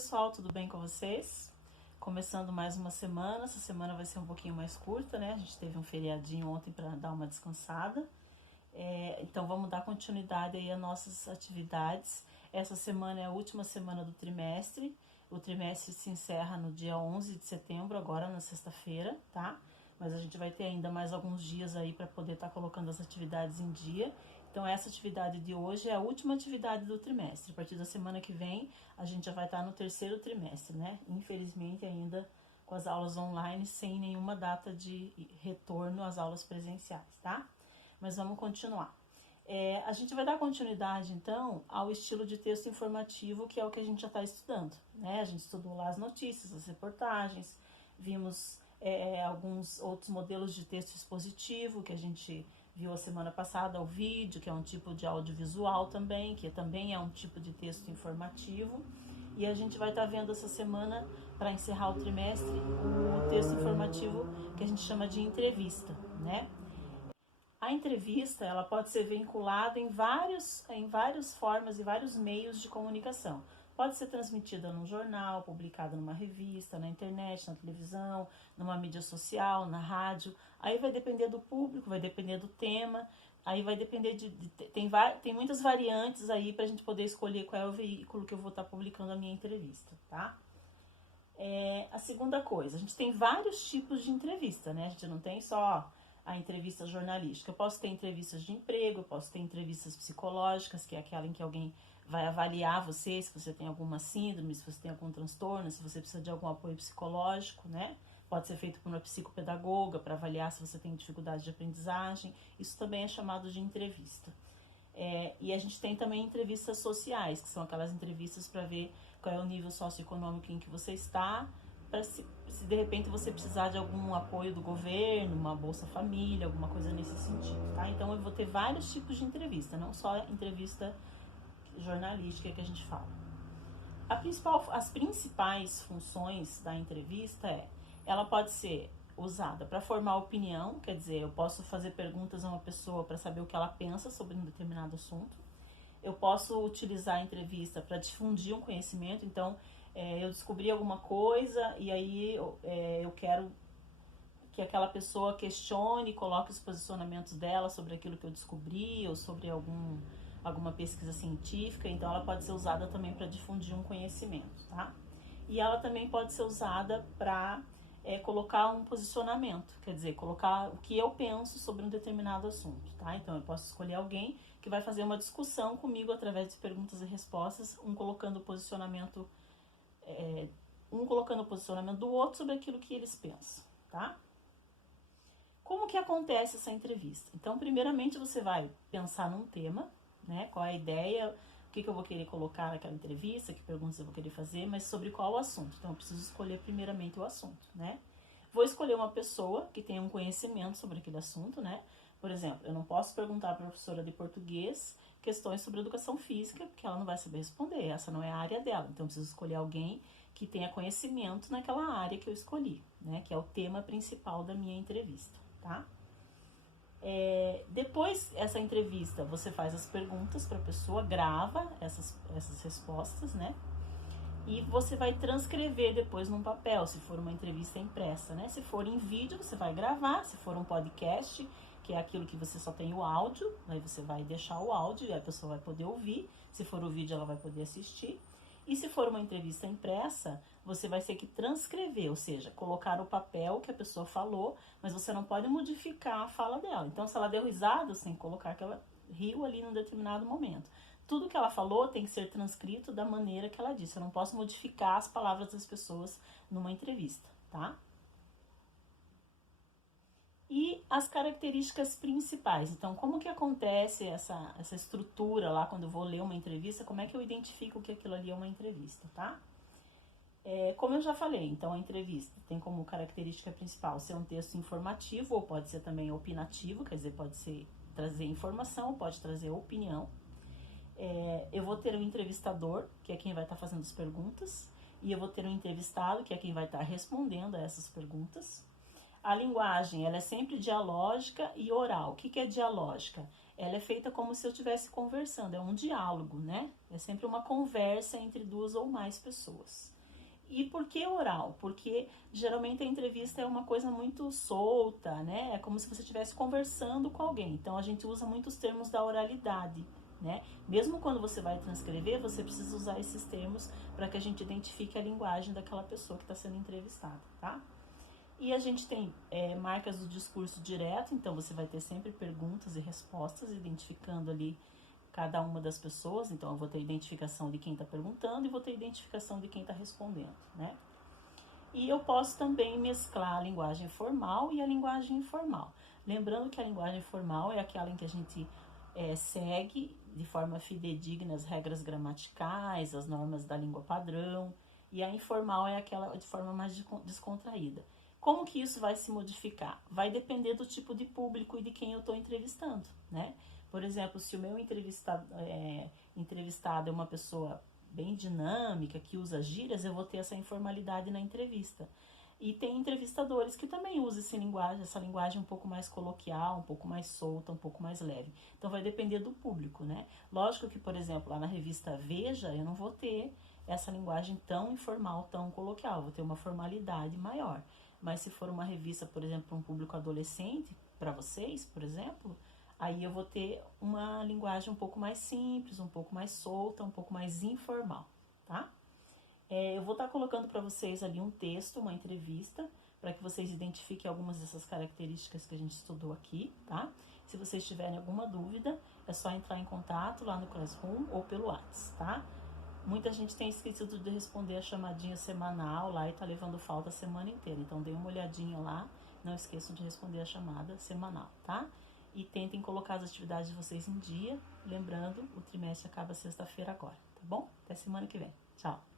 pessoal, tudo bem com vocês? Começando mais uma semana, essa semana vai ser um pouquinho mais curta, né? A gente teve um feriadinho ontem para dar uma descansada. Então vamos dar continuidade aí às nossas atividades. Essa semana é a última semana do trimestre. O trimestre se encerra no dia 11 de setembro, agora na sexta-feira, tá? Mas a gente vai ter ainda mais alguns dias aí para poder estar colocando as atividades em dia. Então essa atividade de hoje é a última atividade do trimestre. A partir da semana que vem a gente já vai estar no terceiro trimestre, né? Infelizmente ainda com as aulas online, sem nenhuma data de retorno às aulas presenciais, tá? Mas vamos continuar. A gente vai dar continuidade, então, ao estilo de texto informativo, que é o que a gente já está estudando, né? A gente estudou lá as notícias, as reportagens, vimos alguns outros modelos de texto expositivo, que a gente viu a semana passada, o vídeo, que é um tipo de audiovisual também, que também é um tipo de texto informativo. E a gente vai estar vendo essa semana, para encerrar o trimestre, o texto informativo que a gente chama de entrevista, né? A entrevista, ela pode ser vinculada em várias formas e vários meios de comunicação. Pode ser transmitida num jornal, publicada numa revista, na internet, na televisão, numa mídia social, na rádio. Aí vai depender do público, vai depender do tema, aí vai depender tem muitas variantes aí pra gente poder escolher qual é o veículo que eu vou estar publicando a minha entrevista, tá? A segunda coisa, a gente tem vários tipos de entrevista, né? A gente não tem só a entrevista jornalística. Eu posso ter entrevistas de emprego, eu posso ter entrevistas psicológicas, que é aquela em que alguém vai avaliar você, se você tem alguma síndrome, se você tem algum transtorno, se você precisa de algum apoio psicológico, né? Pode ser feito por uma psicopedagoga para avaliar se você tem dificuldade de aprendizagem. Isso também é chamado de entrevista. E a gente tem também entrevistas sociais, que são aquelas entrevistas para ver qual é o nível socioeconômico em que você está, para se de repente você precisar de algum apoio do governo, uma Bolsa Família, alguma coisa nesse sentido, tá? Então eu vou ter vários tipos de entrevista, não só entrevista jornalística que a gente fala. As principais funções da entrevista ela pode ser usada para formar opinião, quer dizer, eu posso fazer perguntas a uma pessoa para saber o que ela pensa sobre um determinado assunto. Eu posso utilizar a entrevista para difundir um conhecimento, então eu descobri alguma coisa e aí eu quero que aquela pessoa questione, coloque os posicionamentos dela sobre aquilo que eu descobri ou sobre alguma pesquisa científica, então ela pode ser usada também para difundir um conhecimento, tá? E ela também pode ser usada para colocar um posicionamento, quer dizer, colocar o que eu penso sobre um determinado assunto, tá? Então eu posso escolher alguém que vai fazer uma discussão comigo através de perguntas e respostas, um colocando o posicionamento do outro sobre aquilo que eles pensam, tá? Como que acontece essa entrevista? Então, primeiramente você vai pensar num tema, né? Qual é a ideia, o que eu vou querer colocar naquela entrevista, que perguntas eu vou querer fazer, mas sobre qual o assunto. Então, eu preciso escolher primeiramente o assunto, né? Vou escolher uma pessoa que tenha um conhecimento sobre aquele assunto, né? Por exemplo, eu não posso perguntar para a professora de português questões sobre educação física, porque ela não vai saber responder, essa não é a área dela. Então, eu preciso escolher alguém que tenha conhecimento naquela área que eu escolhi, né? Que é o tema principal da minha entrevista, tá? Depois essa entrevista, você faz as perguntas para a pessoa, grava essas respostas, né? E você vai transcrever depois num papel, se for uma entrevista impressa, né? Se for em vídeo, você vai gravar. Se for um podcast, que é aquilo que você só tem o áudio, aí você vai deixar o áudio e a pessoa vai poder ouvir. Se for o vídeo, ela vai poder assistir. E se for uma entrevista impressa, você vai ter que transcrever, ou seja, colocar o papel que a pessoa falou, mas você não pode modificar a fala dela. Então, se ela deu risada, você tem que colocar que ela riu ali num determinado momento. Tudo que ela falou tem que ser transcrito da maneira que ela disse. Eu não posso modificar as palavras das pessoas numa entrevista, tá? E as características principais. Então, como que acontece essa estrutura lá quando eu vou ler uma entrevista? Como é que eu identifico que aquilo ali é uma entrevista, tá? Como eu já falei, então a entrevista tem como característica principal ser um texto informativo, ou pode ser também opinativo, quer dizer, pode ser trazer informação, ou pode trazer opinião. Eu vou ter um entrevistador, que é quem vai estar fazendo as perguntas, e eu vou ter um entrevistado, que é quem vai estar respondendo a essas perguntas. A linguagem, ela é sempre dialógica e oral. O que é dialógica? Ela é feita como se eu estivesse conversando, é um diálogo, né? É sempre uma conversa entre duas ou mais pessoas. E por que oral? Porque geralmente a entrevista é uma coisa muito solta, né? É como se você estivesse conversando com alguém. Então a gente usa muitos termos da oralidade, né? Mesmo quando você vai transcrever, você precisa usar esses termos para que a gente identifique a linguagem daquela pessoa que está sendo entrevistada, tá? E a gente tem marcas do discurso direto, então você vai ter sempre perguntas e respostas, identificando ali cada uma das pessoas. Então eu vou ter identificação de quem está perguntando e vou ter identificação de quem está respondendo, né? E eu posso também mesclar a linguagem formal e a linguagem informal. Lembrando que a linguagem formal é aquela em que a gente segue de forma fidedigna as regras gramaticais, as normas da língua padrão, e a informal é aquela de forma mais descontraída. Como que isso vai se modificar? Vai depender do tipo de público e de quem eu estou entrevistando, né? Por exemplo, se o meu entrevistado é uma pessoa bem dinâmica, que usa gírias, eu vou ter essa informalidade na entrevista. E tem entrevistadores que também usam essa linguagem um pouco mais coloquial, um pouco mais solta, um pouco mais leve. Então vai depender do público, né? Lógico que, por exemplo, lá na revista Veja, eu não vou ter essa linguagem tão informal, tão coloquial, vou ter uma formalidade maior. Mas se for uma revista, por exemplo, para um público adolescente, para vocês, por exemplo, aí eu vou ter uma linguagem um pouco mais simples, um pouco mais solta, um pouco mais informal, tá? Eu vou estar colocando para vocês ali um texto, uma entrevista, para que vocês identifiquem algumas dessas características que a gente estudou aqui, tá? Se vocês tiverem alguma dúvida, é só entrar em contato lá no Classroom ou pelo WhatsApp, tá? Muita gente tem esquecido de responder a chamadinha semanal lá e tá levando falta a semana inteira. Então dê uma olhadinha lá, não esqueçam de responder a chamada semanal, tá? E tentem colocar as atividades de vocês em dia. Lembrando, o trimestre acaba sexta-feira agora, tá bom? Até semana que vem. Tchau!